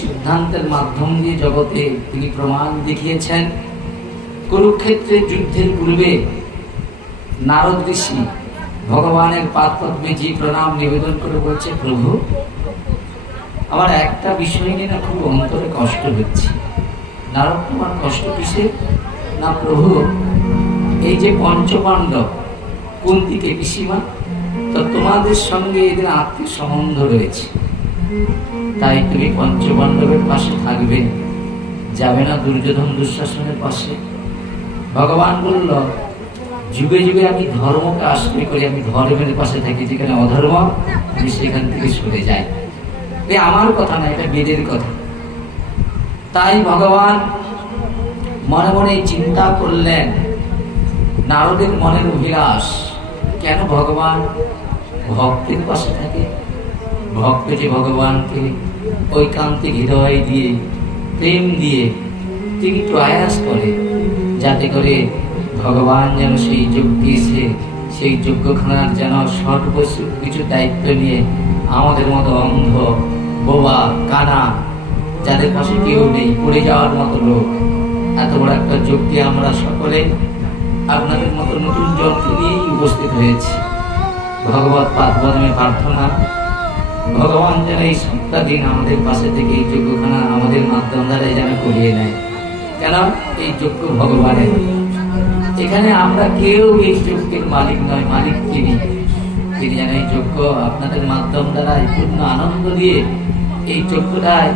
সিদ্ধান্তের মাধ্যম দিয়ে জগতে তিনি প্রমাণ দেখিয়েছেন। কুরুক্ষেত্রের যুদ্ধের পূর্বে নারদ ঋষি ভগবানের পাদপদ্মে জি প্রণাম নিবেদন করে বলছে, প্রভু আমার একটা বিষয় নিয়ে না খুব অন্তরে কষ্ট হচ্ছে। নারদ, তোমার কষ্ট কিসে? না প্রভু, এই যে পঞ্চপাণ্ডব, কুন্তিকে পিসিমা, তো তোমাদের সঙ্গে এদের আত্মীয় সম্বন্ধ রয়েছে, তাই তুমি পঞ্চপাণ্ডবের পাশে থাকবে, যাবে না দুর্যোধন দুঃশাসনের পাশে। ভগবান বলল, যুগে যুগে আমি ধর্মকে আশ্রয় করি, আমি ধর্মের পাশে থাকি, যেখানে অধর্ম আমি সেখান থেকে সরে যাই। এটা আমার কথা না, এটা বেদের কথা। তাই ভগবান মনে মনে চিন্তা করলেন, নারদের মনের অভিলাষ, কেন ভগবান ভক্তের পাশে থাকে। ভক্ত যে ভগবানকে ঐকান্তিক হৃদয় দিয়ে, প্রেম দিয়ে তিনি প্রয়াস করে, যাতে করে ভগবান যেন সেই যজ্ঞে সেই যজ্ঞখানার যেন সর্বস্ব কিছু দায়িত্ব নিয়ে আমাদের মতো অন্ধ, বোবা, কানা, যাদের পাশে কেউ নেই, পড়ে যাওয়ার মতো লোক, এত বড় একটা যজ্ঞে আমরা সকলে আপনাদের মতো নতুন জনকে নিয়েই উপস্থিত হয়েছি। ভগবত পাদপদ্মে প্রার্থনা, ভগবান যেন এই সপ্তাহ দিন আমাদের পাশে থেকে এই যজ্ঞখানা আমাদের মাধ্যম দ্বারা যেন করিয়ে নেয়। কেন? এই যজ্ঞ ভগবানের, এখানে আমরা কেউ এই যজ্ঞের মালিক নয়, মালিক তিনি। তিনি যেন এই যজ্ঞ আপনাদের মাধ্যম দ্বারা পূর্ণ আনন্দ দিয়ে এই যজ্ঞটায়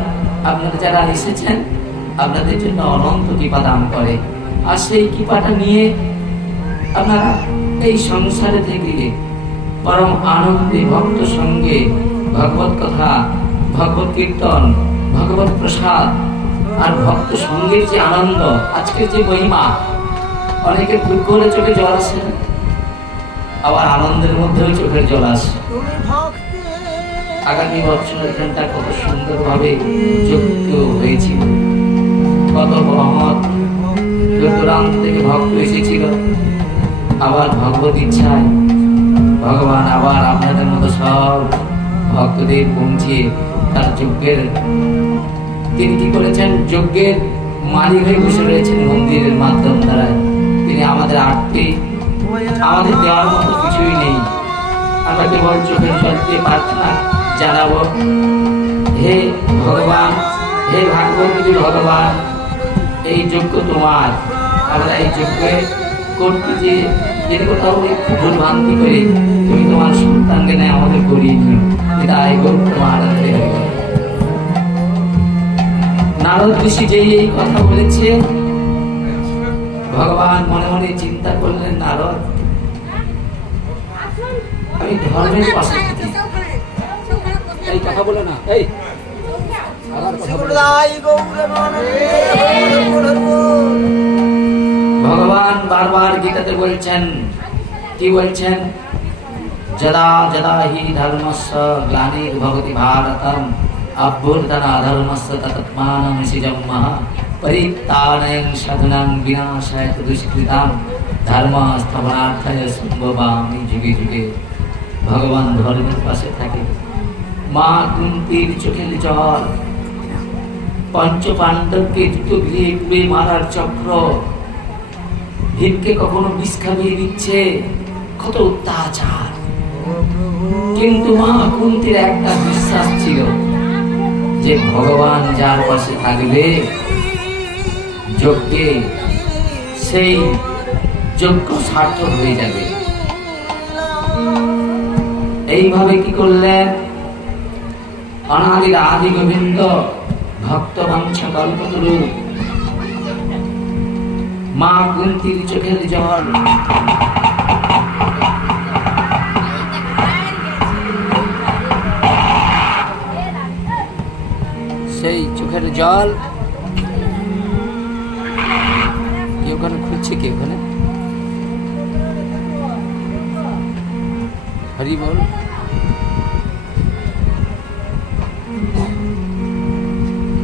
আপনারা যারা এসেছেন আপনাদের জন্য অনন্ত কৃপা দান করে। আর সেই কৃপাটা নিয়ে আপনারা এই সংসারে থেকে পরম আনন্দে ভক্ত সঙ্গে ভগবত কথা, ভগবত কীর্তন, ভগবত প্রসাদ আর ভক্ত সঙ্গের যে আনন্দ, আজকের যে মহিমা, অনেকের দুঃখ হলে চোখে জল আসে, আবার আনন্দের মধ্যেও চোখের জল আসে। আগামী বছর এখানটা কত সুন্দরভাবে যজ্ঞ হয়েছিল, কত মহৎ দূরান্ত থেকে ভক্ত এসেছিল। আবার ভগবত ইচ্ছায় ভগবান আবার আপনাদের মতো সব ভক্তদের পৌঁছিয়ে তার যজ্ঞের, তিনি কি করেছেন, যজ্ঞের মালিক হয়ে বসে রয়েছেন মন্দিরের মাধ্যম দ্বারা। তিনি আমাদের আটটি, আমাদের দেওয়ার মতো কিছুই নেই। আমরা কেবল চোখের জল দিয়ে প্রার্থনা জানাবো, হে ভগবান, হে ভাগবতী ভগবান, এই যজ্ঞ তোমার। আমরা এই যজ্ঞে করতে যে কোথাও একটু ভুল ভ্রান্তি করে তুমি তোমার সন্তানকে নেয় আমাদের করিয়ে নিও, এটা তোমার নারদ ঋষি যে এই কথা বলেছে, ভগবান মনে মনে চিন্তা করলেন, নারদ আমি ধর্মের পাশে থাকি, এই কথা বলে না, এই ভগবান বারবার গীতাতে বলছেন, কি বলছেন, যদা যদা হি ধর্মস্য গ্লানির্ভবতি ভারতম অভ্যুত্থানা ধর্মস্য তদাত্মানং সৃজম্মহ পরিত্রাণায় সাধনাং বিনাশায় দুষ্কৃতাম ধর্ম স্থাপনার্থায় সম্ভবামি যুগে যুগে। ভগবান ধর্মের পাশে থাকে। মা কুন্তির চোখের জল, পঞ্চ পাণ্ডবকে দুটো গৃহে পুড়ে মারার চক্র, ভীমকে কখনো বিষ খাইয়ে দিচ্ছে, কত অত্যাচার। কিন্তু মা কুন্তির একটা বিশ্বাস ছিল যে ভগবান যার পাশে থাকবে যজ্ঞে, সেই যজ্ঞ সার্থক হয়ে যাবে। এইভাবে কি করলেন, অনাদির আদি গোবিন্দ ভক্ত বাঞ্ছা কল্পতরু মা কুন্তির চোখের জল, সেই চোখের জল কি ওখানে খুঁজছে, কি ওখানে হরি বল,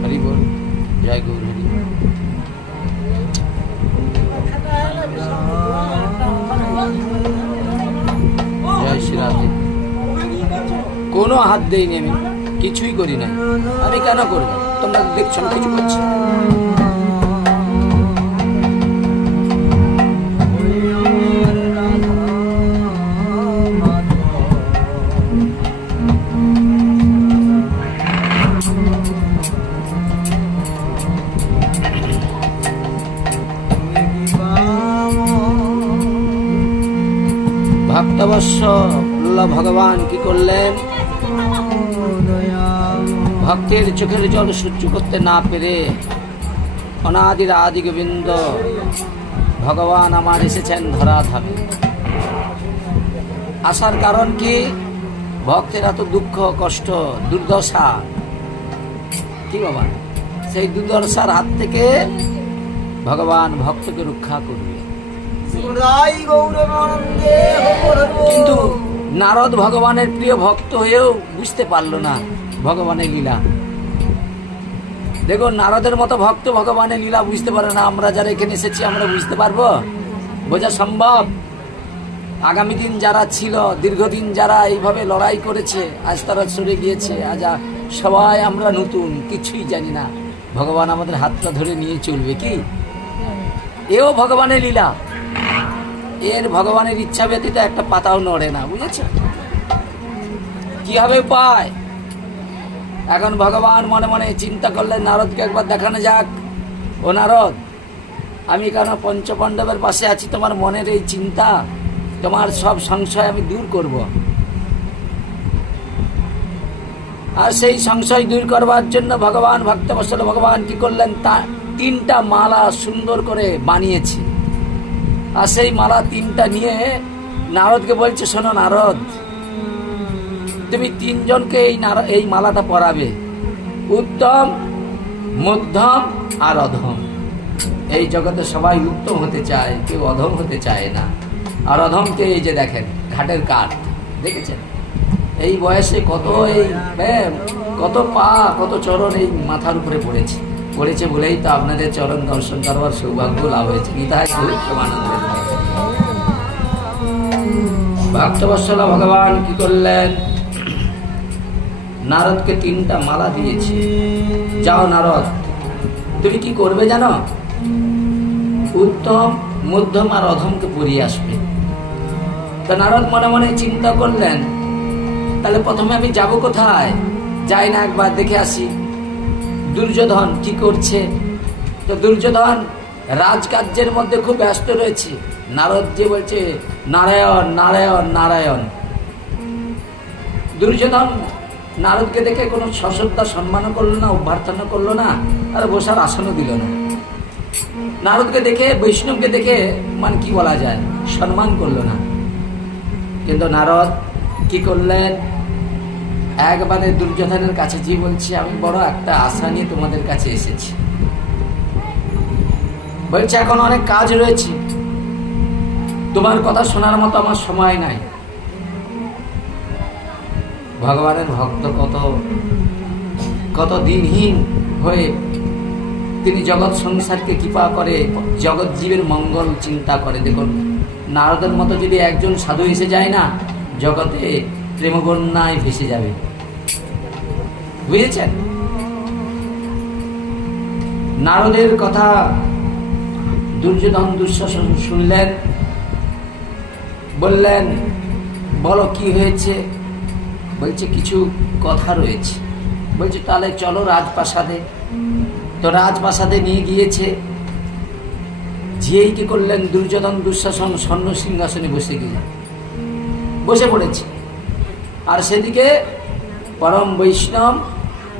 হরি বল, জয় গৌর হরি। জয় শ্রী রাধে। কোনো হাত দেইনি আমি, কিছুই করি না, আমি কেন করবো? তোমরা দেখছো না কিছু করছি। ভক্তবৎসল ভগবান কি করলেন, ভক্তের চোখের জল সহ্য করতে না পেরে অনাদির আদি গোবিন্দ ভগবান আমার এসেছেন ধরাধামে। আসার কারণ কি, ভক্তের এত দুঃখ কষ্ট দুর্দশা, কি বাবা, সেই দুর্দশার হাত থেকে ভগবান ভক্তকে রক্ষা করবে। কিন্তু নারদ ভগবানের প্রিয় ভক্ত হয়েও বুঝতে পারলো না ভগবানের লীলা। দেখো, নারদের মতো ভক্ত ভগবানের লীলা বুঝতে পারে না। আমরা যারা এখানে এসেছি আমরা বুঝতে পারবো? বোঝা সম্ভব? আগামী দিন যারা ছিল, দীর্ঘদিন যারা এইভাবে লড়াই করেছে, আজ তারা সরে গিয়েছে, আজ সবাই আমরা নতুন, কিছুই জানি না। ভগবান আমাদের হাতটা ধরে নিয়ে চলবে কি? এও ভগবানের লীলা। এর ভগবানের ইচ্ছা ব্যতীত একটা পাতাও নড়ে না, বুঝেছ? কি হবে উপায়? এখন ভগবান মনে মনে চিন্তা করলেন নারদকে একবার দেখানো যাক। ও নারদ, আমি কেন পঞ্চপাণ্ডবের পাশে আছি, তোমার মনের এই চিন্তা, তোমার সব সংশয় আমি দূর করব। আর সেই সংশয় দূর করবার জন্য ভগবান ভক্তবৎসল ভগবান কি করলেন, তা 3টা মালা সুন্দর করে বানিয়েছে। আর সেই মালা 3টা নিয়ে নারদকে বলছে, শোনো নারদ, তুমি 3 জনকে এই মালাটা পরাবে, উত্তম, মধ্যম আর অধম। এই জগতে সবাই উত্তম হতে চায়, কেউ অধম হতে চায় না। আর অধমকে এই যে দেখেন ঘাটের কাঠ, দেখেছেন? এই বয়সে কত কত পা কত চরণ এই মাথার উপরে পড়েছে বলেই তো আপনাদের চরণ দর্শন করবার সৌভাগ্য লাভ হয়েছে। নিতাই আনন্দের ভক্তবৎসল ভগবান কি করলেন, নারদকে 3টা মালা দিয়েছে। যাও নারদ, তুমি কি করবে জানো? উত্তম, মধ্যম আর অধমকে পরিয়ে আসবে। তো নারদ মনে মনে চিন্তা করলেন, তাহলে প্রথমে আমি যাব কোথায়? যাই না একবার দেখে আসি দুর্যোধন কি করছে। তো দুর্যোধন রাজকার্যের মধ্যে খুব ব্যস্ত রয়েছে। নারদ যে বলছে নারায়ণ নারায়ণ নারায়ণ। দুর্যোধন নারদকে দেখে কোনো সশ্রদ্ধা সম্মানও করলো না, অভ্যর্থনা করলো না, আর বসার আসনও দিল না। নারদকে দেখে, বৈষ্ণবকে দেখে মানে কি বলা যায়, সম্মান করলো না। কিন্তু নারদ কি করলেন, একবারে দুর্যোধনের কাছে যে বলছে, আমি বড় একটা আশা নিয়ে তোমাদের কাছে এসেছি। বলছে এখন অনেক কাজ রয়েছে, তোমার কথা শোনার মতো আমার সময় নাই। ভগবানের ভক্ত কত দিনহীন হয়ে তিনি জগৎ সংসারকে কৃপা করে, জগৎ জীবের মঙ্গল চিন্তা করে। দেখুন, নারদের মতো যদি একজন সাধু এসে যায় না, জগতে প্রেমবন্যায় ভেসে যাবে, বুঝেছেন? নারদের কথা দুর্যোধন দুঃশাসন শুনলেন, বললেন বলো কি হয়েছে? বলছে কিছু কথা রয়েছে। বলছে তাহলে চলো রাজপ্রাসাদে। তো রাজপ্রাসাদে নিয়ে গিয়েছে। যেই কি করলেন, দুর্যোধন দুঃশাসন স্বর্ণ সিংহাসনে বসে পড়েছে। আর সেদিকে পরম বৈষ্ণব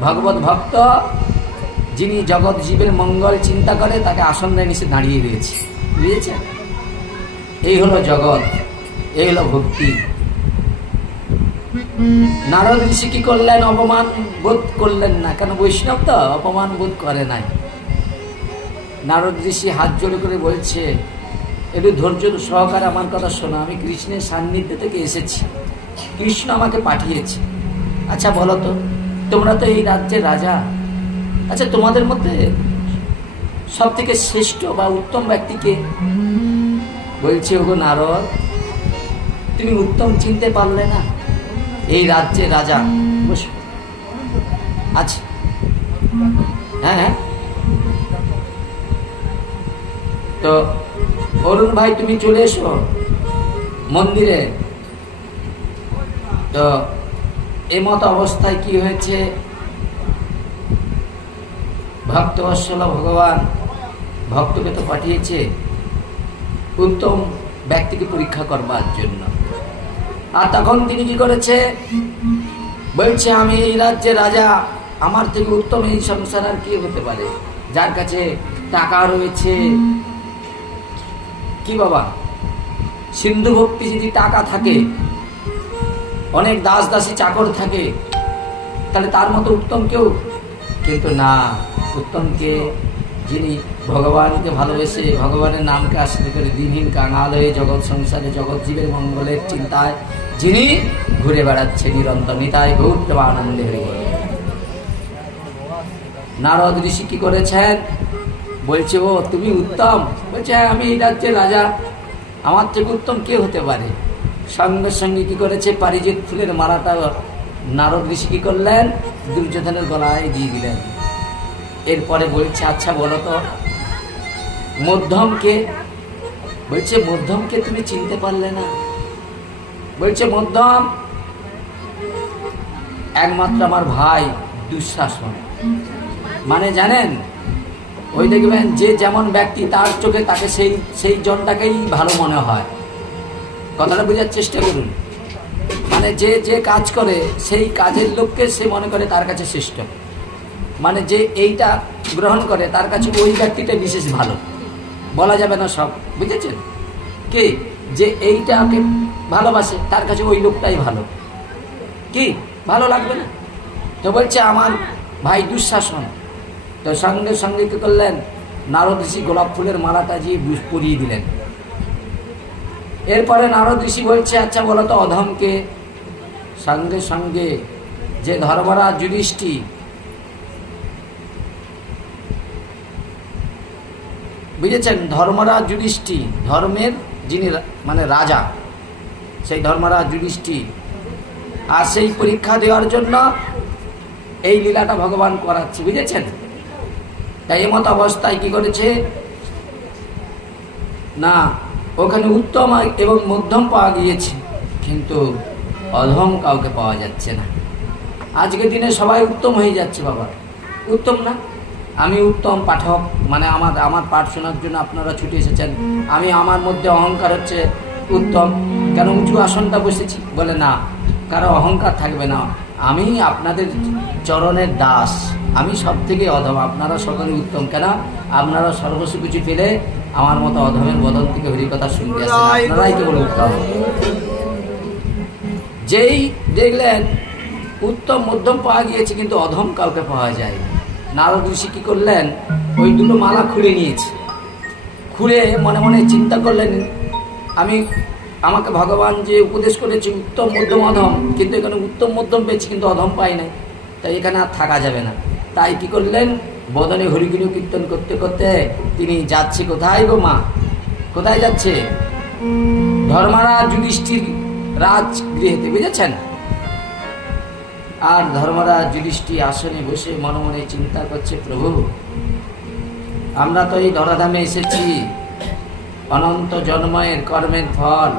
ভগবত ভক্ত, যিনি জগৎ জীবের মঙ্গল চিন্তা করে, তাকে আসন নিচে দাঁড়িয়ে রয়েছে, বুঝেছেন? এই হলো জগৎ, এই হলো ভক্তি। নারদ ঋষি কি করলেন, অপমান বোধ করলেন না। কেন, বৈষ্ণব তো অপমান বোধ করে নাই। নারদ ঋষি হাত জোড়ে করে বলছে, একটু ধৈর্য সহকারে আমার কথা শোনো, আমি কৃষ্ণের সান্নিধ্য থেকে এসেছি, কৃষ্ণ আমাকে পাঠিয়েছে। আচ্ছা বলো তো, তোমরা তো এই রাজ্যের রাজা, আচ্ছা তোমাদের মধ্যে সব থেকে শ্রেষ্ঠ বা উত্তম ব্যক্তিকে? বলছে ওগো নারদ, তুমি উত্তম চিনতে পারলে না? এই রাজ্যের রাজা। আচ্ছা হ্যাঁ, তো অরুণ ভাই তুমি চলে এসো মন্দিরে। তো এমত অবস্থায় কি হয়েছে, ভক্তবৎসল ভগবান ভক্তকে তো পাঠিয়েছে উত্তম ব্যক্তিকে পরীক্ষা করবার জন্য। আর তখন তিনি কি করেছে, বলছে আমি এই রাজ্যের রাজা, আমার থেকে উত্তম এই সংসার আর কি হতে পারে, যার কাছে টাকা রয়েছে। কি বাবা, সিন্ধু ভক্তি যদি টাকা থাকে, অনেক দাস দাসী চাকর থাকে, তাহলে তার মতো উত্তম কেউ? কিন্তু না, উত্তমকে যিনি ভগবানকে ভালোবেসে ভগবানের নামকে আশ্রয় করে দিনহীন কাঙাল হয়ে জগৎ সংসারে জগৎ জীবের মঙ্গলের চিন্তায় যিনি ঘুরে বেড়াচ্ছে নিরন্তর, নিতাই গৌর আনন্দে হয়ে গেল। নারদ ঋষি কি করেছেন, বলছে ও তুমি উত্তম, বলছে হ্যাঁ আমি এই রাজ্যের রাজা, আমার থেকে উত্তম কে হতে পারে। সঙ্গে সঙ্গে কি করেছে, পারিজাত ফুলের মালাটা নারদ ঋষি কি করলেন, দুর্যোধনের গলায় দিয়ে দিলেন। এরপরে বলছে আচ্ছা বলো তো মধ্যমকে, বলছে মধ্যমকে তুমি চিনতে পারলে না? বলছে মধ্যম একমাত্র আমার ভাই দুঃশাসন। মানে জানেন, ওই দেখবেন যে যেমন ব্যক্তি তার চোখে তাকে সেই জনটাকেই ভালো মনে হয়। কথাটা বোঝার চেষ্টা করুন। মানে যে যে কাজ করে সেই কাজের লোককে সে মনে করে তার কাছে শ্রেষ্ঠ। মানে যে এইটা গ্রহণ করে তার কাছে ওই ব্যক্তিটা বিশেষ ভালো, বলা যাবে না সব, বুঝেছেন? কি যে এইটাকে ভালোবাসে তার কাছে ওই লোকটাই ভালো, কি ভালো লাগবে না? তো বলছে আমার ভাই দুঃশাসন। তো সঙ্গে সঙ্গে কি করলেন, নারদ ঋষি গোলাপ ফুলের মালাটা দিয়ে পরিয়ে দিলেন। এরপরে নারদ ঋষি বলছে আচ্ছা বলো তো অধমকে। সঙ্গে সঙ্গে যে ধর্মরাজ যুধিষ্ঠির, বুঝেছেন, ধর্মরাজ যুধিষ্ঠির ধর্মের যিনি মানে রাজা, সেই ধর্মরাজ যুধিষ্ঠির, আর সেই পরীক্ষা দেওয়ার জন্য এই লীলাটা ভগবান করাচ্ছে, বুঝেছেন? তাই এমত অবস্থায় কি করেছে না, ওখানে উত্তম এবং মধ্যম পাওয়া গিয়েছে, কিন্তু অধম কাউকে পাওয়া যাচ্ছে না। আজকের দিনে সবাই উত্তম হয়ে যাচ্ছে বাবা, উত্তম না। আমি উত্তম পাঠক, মানে আমার পাঠ শোনার জন্য আপনারা ছুটে এসেছেন, আমি আমার মধ্যে অহংকার হচ্ছে উত্তম, কেন উঁচু আসনটা বসেছি, বলে না, কারো অহংকার থাকবে না, আমি আপনাদের চরণের দাস, আমি সব থেকে অধম, আপনারা সকলে উত্তম। কেন? আপনারা সর্বস্ব কিছু পেলে আমার মতো অধমের বদন থেকে হরিকথা শুনতে আসেন, আপনারাই কেবল উত্তম। যেই দেখলেন উত্তম মধ্যম পাওয়া গিয়েছে কিন্তু অধম কাউকে পাওয়া যায়। নারদ ঋষি কি করলেন, ওই দুটো মালা খুলে নিয়েছে, খুলে মনে মনে চিন্তা করলেন আমাকে ভগবান যে উপদেশ করেছে উত্তম মধ্যম অধম, কিন্তু এখানে উত্তম মধ্যম পেয়েছি কিন্তু অধম পাই নাই, তাই এখানে আর থাকা যাবে না। তাই কি করলেন, বদনে হরিগুণ কীর্তন করতে করতে তিনি যাচ্ছে কোথায় গো মা, কোথায় যাচ্ছে? ধর্মরাজ যুধিষ্ঠির রাজগৃহেতে, বুঝেছেন? আর ধর্মরাজ যুধিষ্ঠির আসনে বসে মনে মনে চিন্তা করছে, প্রভু আমরা তো এই ধরাধামে এসেছি, অনন্ত জন্মের কর্মের ফল,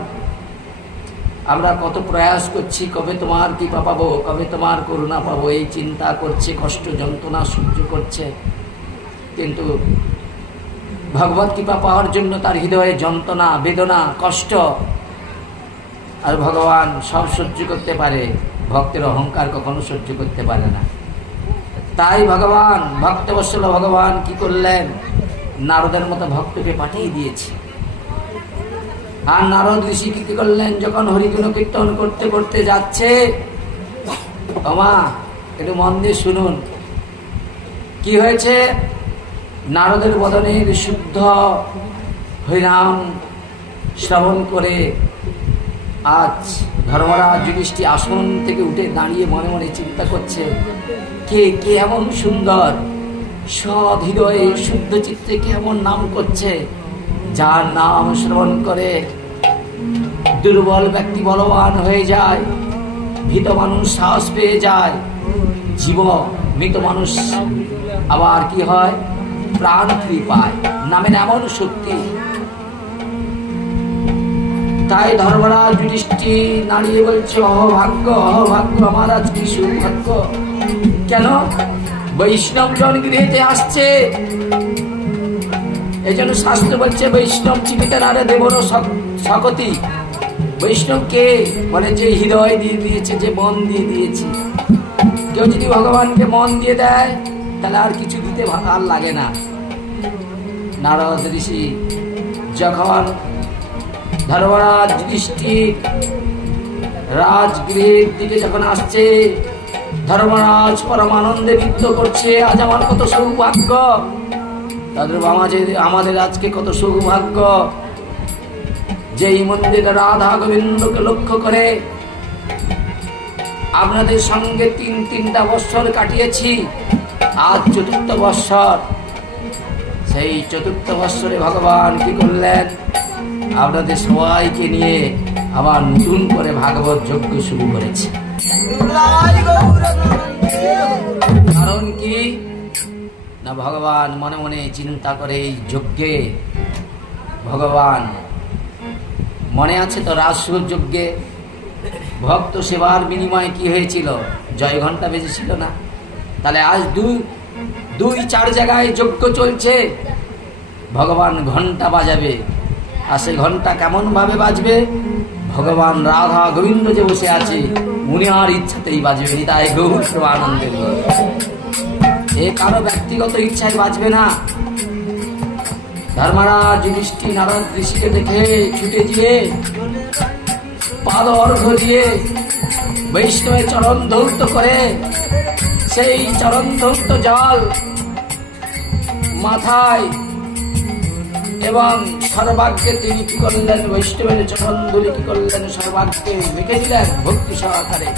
আমরা কত প্রয়াস করছি, কবে তোমার কৃপা পাবো, কবে তোমার করুণা পাবো, এই চিন্তা করছে, কষ্ট যন্ত্রণা সহ্য করছে, কিন্তু ভগবত কৃপা পাওয়ার জন্য তার হৃদয়ে যন্ত্রণা বেদনা কষ্ট, আর ভগবান সব সহ্য করতে পারে, ভক্তের অহংকার কখনো সহ্য করতে পারে না। তাই ভগবান ভক্তবৎসল ভগবান কি করলেন, নারদের মতো ভক্তকে পাঠিয়ে দিয়েছে। আর নারদ ঋষি কি করলেন, যখন হরিগুণ কীর্তন করতে করতে যাচ্ছে, মা একটু মন দিয়ে শুনুন কি হয়েছে। নারদের বদনের শুদ্ধ হরিনাম শ্রবণ করে আজ ধর্মরাজ যুধিষ্ঠির আসন থেকে উঠে দাঁড়িয়ে মনে মনে চিন্তা করছে, কে কে এমন সুন্দর সৎ হৃদয়ে শুদ্ধ চিত্তে কেমন নাম করছে, যার নাম শ্রবণ করে দুর্বল ব্যক্তি বলবান হয়ে যায়, ভীত মানুষ সাহস পেয়ে যায়, জীব মৃত মানুষ আবার কি হয়, প্রাণ ফিরে পায়। নামের এমন শক্তি। তাই ধর্মরাজ যুধিষ্ঠির দাঁড়িয়ে বলছে, অহভাগ্য অহভাগ্য, আমার আজ কি সৌভাগ্য। কেন? বৈষ্ণব জন গৃহেতে আসছে। এই জন্য শাস্ত্র বলছে, বৈষ্ণব চিকিতে নারে দেবর সকতি। বৈষ্ণব কে? বলে যে হৃদয় দিয়ে দিয়েছে, যে মন দিয়ে দিয়েছে। কেউ যদি ভগবানকে মন দিয়ে দেয় তাহলে আর কিছু দিতে আর লাগে না। নারদ ঋষি যখন ধর্মরাজ যুধিষ্ঠির রাজগৃহের দিকে যখন আসছে, ধর্মরাজ পরমানন্দে নৃত্য করছে, আজ আমার কত সৌভাগ্য, তাদের আমাদের আজকে কত সৌভাগ্য যে এই মন্দিরে রাধা গোবিন্দকে লক্ষ্য করে আপনাদের সঙ্গে তিনটা বৎসর কাটিয়েছি, আজ চতুর্থ বৎসর। সেই চতুর্থ বৎসরে ভগবান কি করলেন, আপনাদের সবাইকে নিয়ে আবার নতুন করে ভাগবত যজ্ঞ শুরু করেছে। কারণ কি না, ভগবান মনে মনে চিন্তা করে এই যজ্ঞে, ভগবান মনে আছে তো রাজসুর যজ্ঞে ভক্ত সেবার বিনিময়ে কি হয়েছিল, জয় ঘন্টা বেজেছিল না? তাহলে আজ দুই চার জায়গায় যজ্ঞ চলছে, ভগবান ঘন্টা বাজাবে। আর সেই ঘন্টা কেমন ভাবে বাজবে, ভগবান রাধা গোবিন্দ যে বসে আছে উনি আর ইচ্ছাতেই বাজবে, তাই গৌর আনন্দের। এ কারো ব্যক্তিগত ইচ্ছায় বাজবে না। ধর্মরাজ যুধিষ্ঠির নারদ ঋষিকে দেখে ছুটে গিয়ে পাদ অর্ঘ্য দিয়ে বৈষ্ণবের চরণ ধৌত করে সেই চরণ ধৌত জল মাথায় এবং সর্বাগ্যে তিনি কি করলেন, বৈষ্ণবের চরণ ধুলি কি করলেন, সর্বাগ্যে মেখে দিলেন ভক্তি সহকারে।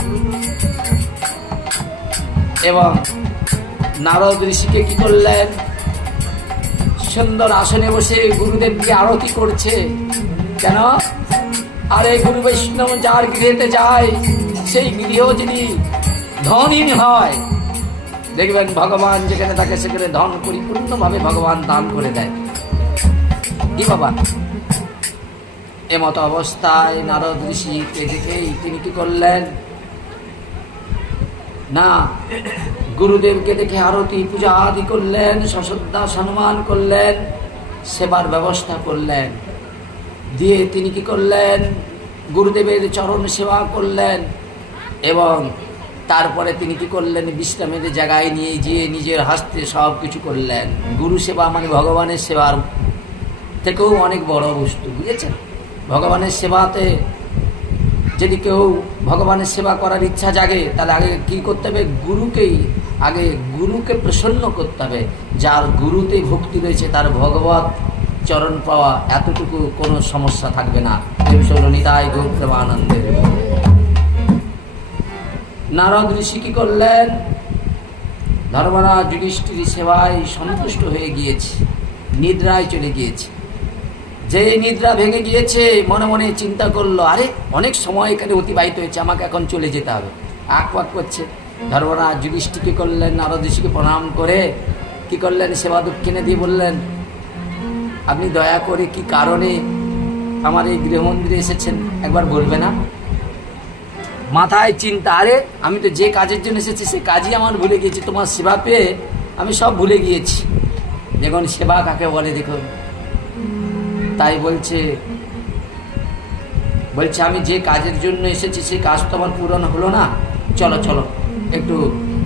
এবং নারদ ঋষিকে কি করলেন, সুন্দর আসনে বসে গুরুদেবকে আরতি করছে। কেন? আরে গুরু বৈষ্ণব যার গৃহেতে যায় সেই গৃহ যদি ধনহীন হয়, দেখবেন ভগবান যেখানে থাকে সেখানে ধন পরিপূর্ণভাবে ভগবান দান করে দেয়। কি বাবা? এমত অবস্থায় নারদ ঋষিকে দেখেই তিনি কি করলেন না, গুরুদেবকে দেখে আরতি পূজা আদি করলেন, সশ্রদ্ধা সম্মান করলেন, সেবার ব্যবস্থা করলেন। দিয়ে তিনি কি করলেন, গুরুদেবের চরণ সেবা করলেন এবং তারপরে তিনি কি করলেন, বিশ্রামের জায়গায় নিয়ে গিয়ে নিজের হস্তে সব কিছু করলেন। গুরু সেবা মানে ভগবানের সেবার থেকেও অনেক বড় বস্তু, বুঝেছেন? ভগবানের সেবাতে যদি কেউ ভগবানের সেবা করার ইচ্ছা জাগে তাহলে আগে কি করতে হবে, গুরুকে প্রসন্ন করতে হবে। যার গুরুতে ভক্তি রয়েছে তার ভগবত চরণ পাওয়া এতটুকু কোনো সমস্যা থাকবে না। নিতাই গৌর প্রেমানন্দের। নারদ ঋষি কি করলেন, ধর্মরাজ যুধিষ্ঠির সেবায় সন্তুষ্ট হয়ে গিয়েছে, নিদ্রায় চলে গিয়েছে। যে নিদ্রা ভেঙে গিয়েছে মনে মনে চিন্তা করলো, আরে অনেক সময় এখানে অতিবাহিত হয়েছে, আমাকে এখন চলে যেতে হবে, আঁকপাক করছে। ধর্মরাজ যুধিষ্ঠির কি করলেন, নারদ ঋষিকে প্রণাম করে কি করলেন, সেবা দক্ষিণে দিয়ে বললেন, আপনি দয়া করে কি কারণে আমার এই গৃহমন্দিরে এসেছেন একবার বলবে না? মাথায় চিন্তা, আরে আমি তো যে কাজের জন্য এসেছি সে কাজই আমার ভুলে গিয়েছি, তোমার সেবা পেয়ে আমি সব ভুলে গিয়েছি। দেখুন সেবা কাকে বলে দেখুন। তাই বলছে আমি যে কাজের জন্য এসেছি সেই কাজ তো আমার পূরণ হলো না, চলো চলো একটু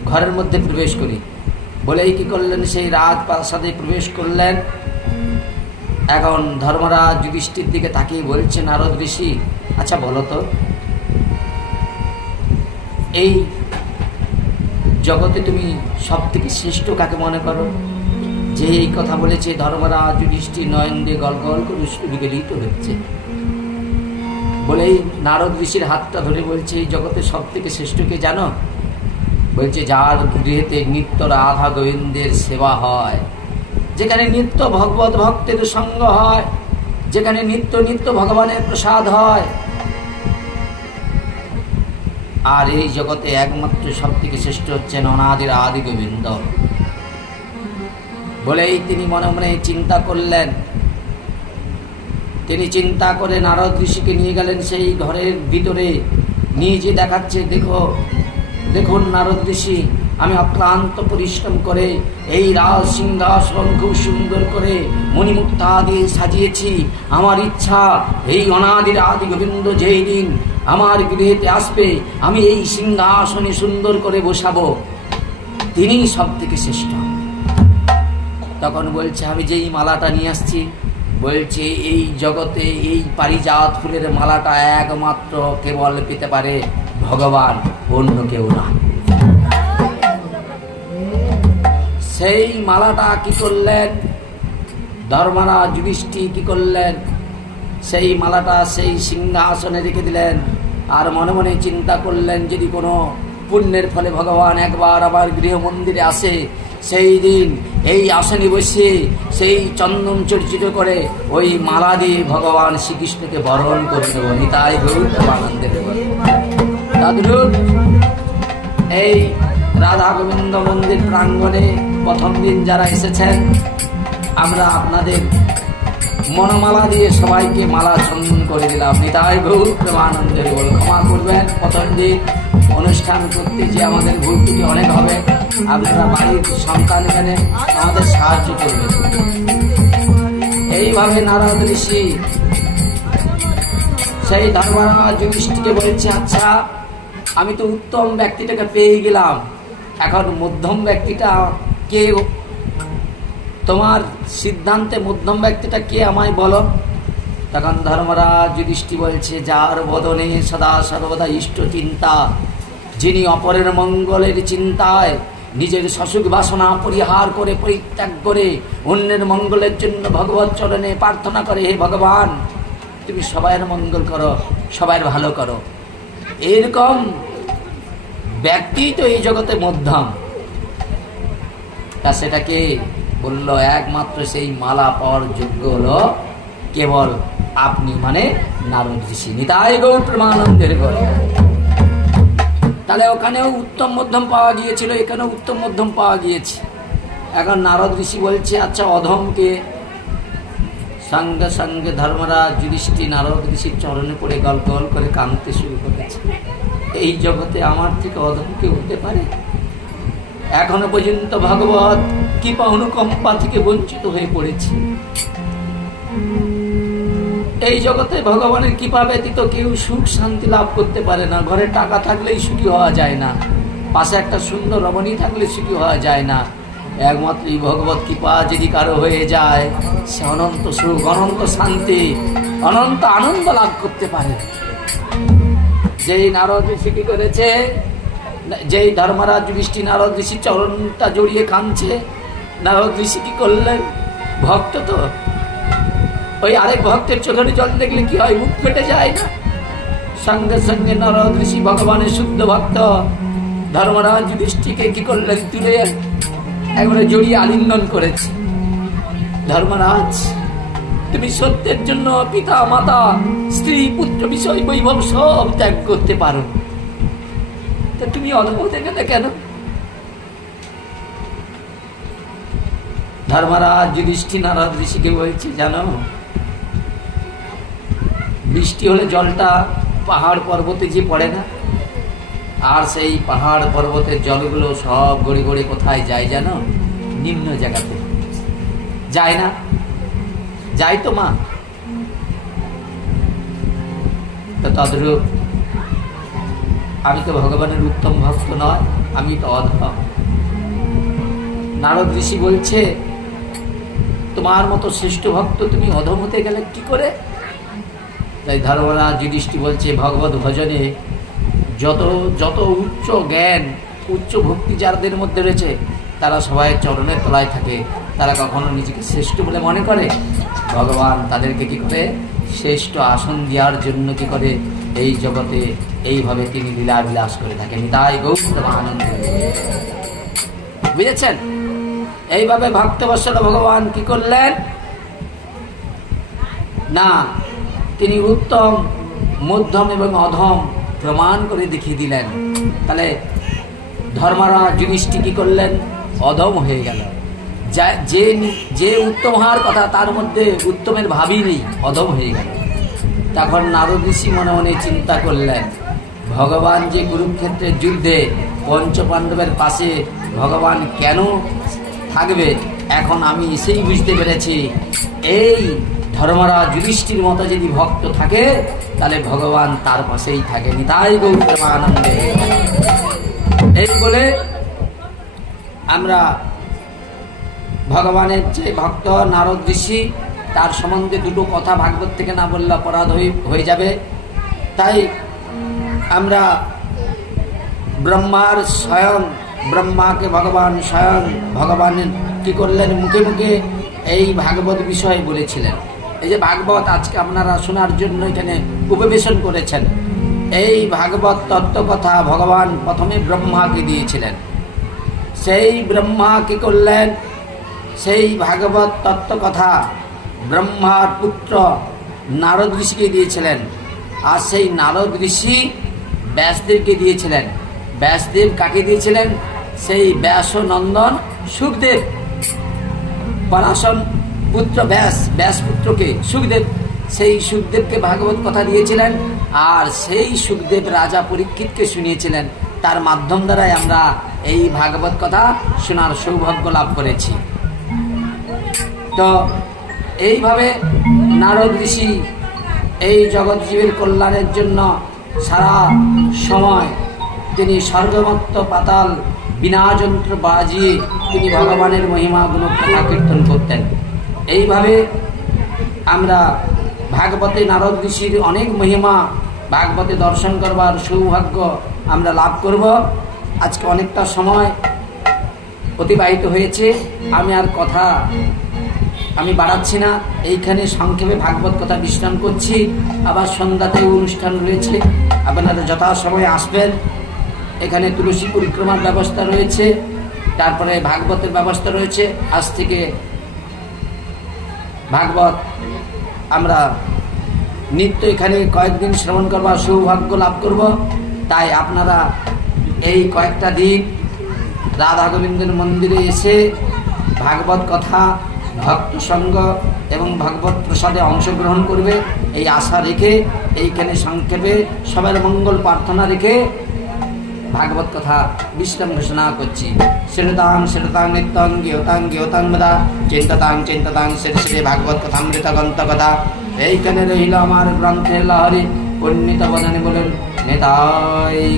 ঘরের মধ্যে প্রবেশ করি। বলেই কি করলেন, সেই রাজপ্রাসাদে প্রবেশ করলেন। এখন ধর্মরাজ যুধিষ্ঠির দিকে তাকিয়ে বলছে, নারদ ঋষি আচ্ছা বলো তো, এই জগতে তুমি সব থেকে শ্রেষ্ঠ কাকে মনে করো? যে এই কথা বলেছে ধর্মরাজ যুধিষ্ঠির নয়ন দিয়ে গল গল করে বিগলিত হচ্ছে। বলেই নারদ ঋষির হাতটা ধরে বলছে, এই জগতে সব থেকে শ্রেষ্ঠকে জানো? বলছে যার গৃহেতে নিত্য রাধা গোবিন্দের সেবা হয়, যেখানে নিত্য ভগবত ভক্তের সঙ্গ হয়, যেখানে নিত্য নিত্য ভগবানের প্রসাদ হয়। আর এই জগতে একমাত্র সব থেকে শ্রেষ্ঠ হচ্ছেন অনাদির আদি গোবিন্দ। বলেই তিনি মনে মনে চিন্তা করলেন। তিনি চিন্তা করে নারদ ঋষিকে নিয়ে গেলেন সেই ঘরের ভিতরে। নিজে দেখাচ্ছে, দেখুন নারদ ঋষি, আমি অক্লান্ত পরিশ্রম করে এই রাজ সিংহাসন খুব সুন্দর করে মণিমুক্তা দিয়ে সাজিয়েছি। আমার ইচ্ছা এই অনাদির আদি গোবিন্দ যেই দিন আমার গৃহেতে আসবে, আমি এই সিংহাসনে সুন্দর করে বসাবো, তিনি সব থেকে শ্রেষ্ঠ। তখন বলছে, আমি যেই মালাটা নিয়ে আসছি, বলছে এই জগতে এই পারিজাত ফুলের মালাটা একমাত্র কেবল পেতে পারে ভগবান, অন্য কেউ না। সেই মালাটা কি করলেন ধর্মরাজ যুধিষ্ঠির, কি করলেন, সেই মালাটা সেই সিংহাসনে রেখে দিলেন। আর মনে মনে চিন্তা করলেন, যদি কোনো পুণ্যের ফলে ভগবান একবার আবার গৃহ মন্দিরে আসে, সেই দিন এই আসনে বসে সেই চন্দন চর্চিত করে ওই মালা দিয়ে ভগবান শ্রীকৃষ্ণকে বরণ করে দেব। নিতাই গৌর আনন্দের তদ্রূপ এই রাধা গোবিন্দ মন্দির প্রাঙ্গণে প্রথম দিন যারা এসেছেন, আমরা আপনাদের মনমালা দিয়ে সবাইকে মালা চন্দন করে দিলাম। নিতাই গৌর প্রেমানন্দের বল, ক্ষমা করবেন। প্রথম দিন অনুষ্ঠান করতে যে আমাদের ভুল ত্রুটি অনেক হবে, আপনারা বাড়ির সন্তান এখানে আমাদের সাহায্য করবেন। এইভাবে নারদ ঋষি সেই ধর্মরাজ যুধিষ্ঠিরকে বলছে, আচ্ছা আমি তো উত্তম ব্যক্তিটাকে পেয়ে গেলাম, এখন মধ্যম ব্যক্তিটা কে? তোমার সিদ্ধান্তে মধ্যম ব্যক্তিটা কে আমায় বলো। তখন ধর্মরাজ যুধিষ্ঠির বলছে, যার বদনে সদা সর্বদা ইষ্ট চিন্তা, যিনি অপরের মঙ্গলের চিন্তায় নিজের সসুখ বাসনা পরিহার করে পরিত্যাগ করে অন্যের মঙ্গলের জন্য ভগবত চরণে প্রার্থনা করে, হে ভগবান তুমি সবাইয়ের মঙ্গল করো, সবাইয়ের ভালো করো। এরকম ব্যক্তি তো এই জগতে মধ্যম। তা সেটাকে বলল, একমাত্র সেই মালা পাওয়ার যোগ্য হলো কেবল আপনি, মানে নারদ ঋষি। নিতাই গৌর প্রেমানন্দের ঘরে। তাহলে ওখানেও উত্তম মধ্যম পাওয়া গিয়েছিল, এখানেও উত্তম মধ্যম পাওয়া গিয়েছে। এখন নারদ ঋষি বলছে, আচ্ছা অধমকে? সঙ্গে সঙ্গে ধর্মরাজ যুধিষ্ঠির নারদ ঋষির চরণে পড়ে গল গল করে কাঁদতে শুরু করেছে। এই জগতে আমার থেকে অধম কেউ হতে পারে? এখনো পর্যন্ত ভগবত কৃপা অনুকম্পা থেকে বঞ্চিত হয়ে পড়েছি। এই জগতে ভগবানের কৃপা ব্যতীত কেউ সুখ শান্তি লাভ করতে পারে না। ঘরে টাকা থাকলেই সুখী হওয়া যায় না, পাশে একটা সুন্দর রমণী থাকলে সুখী হওয়া যায় না। একমাত্র এই ভগবত কৃপা যদি কারো হয়ে যায়, সে অনন্ত সুখ, অনন্ত শান্তি, অনন্ত আনন্দ লাভ করতে পারে। যেই নারদ ঋষি কি করেছে, যেই ধর্মরাজ যুধিষ্ঠির নারদ ঋষির চরণটা জড়িয়ে কাঁদছে, নারদ ঋষি কি করলেন, ভক্ত তো, ওই আরেক ভক্তের চোখের জল দেখলে কি হয়, মুখ ফেটে যায় না? সঙ্গে সঙ্গে নারদ ঋষি ভগবানের শুদ্ধ ভক্ত ধর্মরাজ যুধিষ্ঠিরকে কি করলেন, তুলে একবারে জড়িয়ে আলিঙ্গন করেছে। ধর্মরাজ তুমি সত্যের জন্য পিতা মাতা স্ত্রী পুত্র বিষয় বৈভব সব ত্যাগ করতে পারো, তা তুমি অধম হতে গেলে কেন? ধর্মরাজ যুধিষ্ঠির নারদ ঋষিকে বলছে, জানো বৃষ্টি হলে জলটা পাহাড় পর্বতে যে পড়ে না, আর সেই পাহাড় পর্বতের জলগুলো সব গড়ে গড়ে কোথায় যায় জানো? নিম্ন জায়গাতে যায় না? যাই তো মা। তো তদ্রূপ আমি তো ভগবানের উত্তম ভক্ত নয়, আমি তো অধম। নারদ ঋষি বলছে, তোমার মতো শ্রেষ্ঠ ভক্ত তুমি অধম হতে গেলে কি করে? তাই ধর্মরাজ যুধিষ্ঠির বলছে, ভগবত ভজনে যত যত উচ্চ জ্ঞান উচ্চ ভক্তি যাদের মধ্যে রয়েছে, তারা সবাই চরণের তলায় থাকে। তারা কখনো নিজেকে শ্রেষ্ঠ বলে মনে করে, ভগবান তাদেরকে কি করে, শ্রেষ্ঠ আসন দেওয়ার জন্য কি করে, এই জগতে এইভাবে তিনি লীলা বিলাস করে থাকেন। তাই গৌতম আনন্দ, বুঝেছেন? এইভাবে ভক্তবৎসল ভগবান কি করলেন না, তিনি উত্তম মধ্যম এবং অধম প্রমাণ করে দেখিয়ে দিলেন। তাহলে ধর্মরাজ যুধিষ্ঠির কি করলেন, অধম হয়ে গেল। যে উত্তম হওয়ার কথা তার মধ্যে উত্তমের ভাবই নেই, অধম হয়ে গেল। তখন নারদ ঋষি মনে মনে চিন্তা করলেন, ভগবান যে কুরুক্ষেত্রের যুদ্ধে পঞ্চপাণ্ডবের পাশে ভগবান কেন থাকবে, এখন আমি এসেই বুঝতে পেরেছি, এই ধর্মরাজ যুধিষ্ঠির মতো যদি ভক্ত থাকে তাহলে ভগবান তার পাশেই থাকে। নিতাই গৌর প্রেমানন্দে। এই বলে আমরা ভগবানের যে ভক্ত নারদ ঋষি, তার সম্বন্ধে দুটো কথা ভাগবত থেকে না বললে অপরাধ হয়ে যাবে। তাই আমরা ব্রহ্মার স্বয়ং, ব্রহ্মাকে ভগবান স্বয়ং ভগবানের কি করলেন, মুখে মুখে এই ভাগবত বিষয়ে বলেছিলেন। এই যে ভাগবত আজকে আপনারা শোনার জন্য এখানে উপবেশন করেছেন, এই ভাগবত তত্ত্বকথা ভগবান প্রথমে ব্রহ্মাকে দিয়েছিলেন। সেই ব্রহ্মা কি করলেন, সেই ভাগবত তত্ত্বকথা ব্রহ্মার পুত্র নারদ ঋষিকে দিয়েছিলেন। আর সেই নারদ ঋষি ব্যাসদেবকে দিয়েছিলেন। ব্যাসদেব কাকে দিয়েছিলেন, সেই ব্যাস নন্দন সুখদেব, পরাশর পুত্র ব্যাস পুত্রকে সুখদেব, সেই সুখদেবকে ভাগবত কথা দিয়েছিলেন। আর সেই সুখদেব রাজা পরীক্ষিতকে শুনিয়েছিলেন। তার মাধ্যম দ্বারাই আমরা এই ভাগবত কথা শোনার সৌভাগ্য লাভ করেছি। তো এইভাবে নারদ ঋষি এই জগৎ জীবের কল্যাণের জন্য সারা সময় তিনি স্বর্গমত্ত পাতাল বিনা যন্ত্র বাজিয়ে তিনি ভগবানের মহিমা গুণ কথা কীর্তন করতেন। এইভাবে আমরা ভাগবতে নারদ ঋষির অনেক মহিমা ভাগবতে দর্শন করবার সৌভাগ্য আমরা লাভ করব। আজকে অনেকটা সময় অতিবাহিত হয়েছে, আমি আর কথা বাড়াচ্ছি না। এইখানে সংক্ষেপে ভাগবত কথা বিশ্রাম করছি। আবার সন্ধ্যাতে অনুষ্ঠান রয়েছে, আপনারা যথাসময়ে আসবেন। এখানে তুলসী পরিক্রমার ব্যবস্থা রয়েছে, তারপরে ভাগবতের ব্যবস্থা রয়েছে। আজ থেকে ভাগবত আমরা নিত্য এখানে কয়েকদিন শ্রবণ করবার সৌভাগ্য লাভ করব। তাই আপনারা এই কয়েকটা দিন রাধা গোবিন্দের মন্দিরে এসে ভাগবত কথা, ভক্ত সঙ্গ এবং ভাগবত প্রসাদে অংশগ্রহণ করবে, এই আশা রেখে এইখানে সংক্ষেপে সবার মঙ্গল প্রার্থনা রেখে ভাগবত কথা বিশ্রাম ঘোষণা করছি। শ্রীতাং শ্রীতাং নিত্যং গৃহতাং গৃহতাং মদা চিন্ততাং চিন্ততাং শ্রী শ্রী ভাগবত কথামৃত গ্রন্থ কথা। এইখানে রইল আমার গ্রন্থের লহরী পণ্ডিত বদনে বলেন নেতাই।